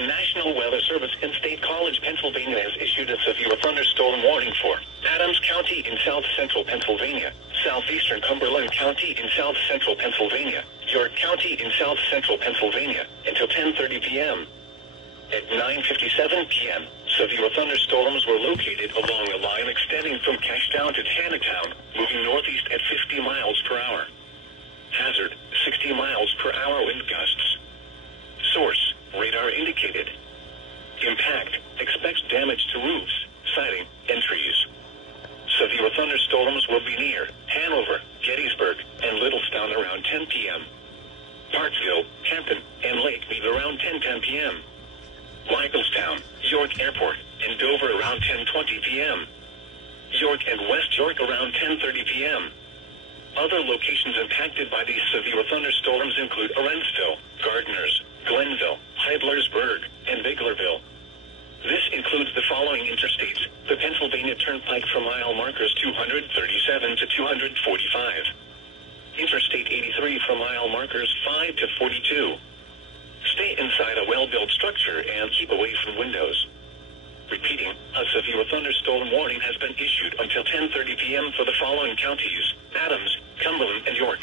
The National Weather Service in State College, Pennsylvania has issued a severe thunderstorm warning for Adams County in south-central Pennsylvania, southeastern Cumberland County in south-central Pennsylvania, York County in south-central Pennsylvania, until 10:30 p.m. At 9:57 p.m., severe thunderstorms were located along a line extending from Cashtown to Taneytown, moving northeast at 50 miles per hour. Hazard, 60 miles per hour wind gusts. Source, radar indicated. Impact, expects damage to roofs, siding, and trees. Severe thunderstorms will be near Hanover, Gettysburg, and Littlestown around 10 p.m. Parksville, Hampton, and Lake Mead around 10:10 p.m. Michaelstown, York Airport, and Dover around 10:20 p.m. York and West York around 10:30 p.m. Other locations impacted by these severe thunderstorms include Arendsville, Gardners, Glenville, Heidlersburg, and Biglerville. This includes the following interstates: the Pennsylvania Turnpike from mile markers 237 to 245. Interstate 83 from mile markers 5 to 42. Stay inside a well-built structure and keep away from windows. Repeating, a severe thunderstorm warning has been issued until 10:30 p.m. for the following counties: Adams, Cumberland, and York.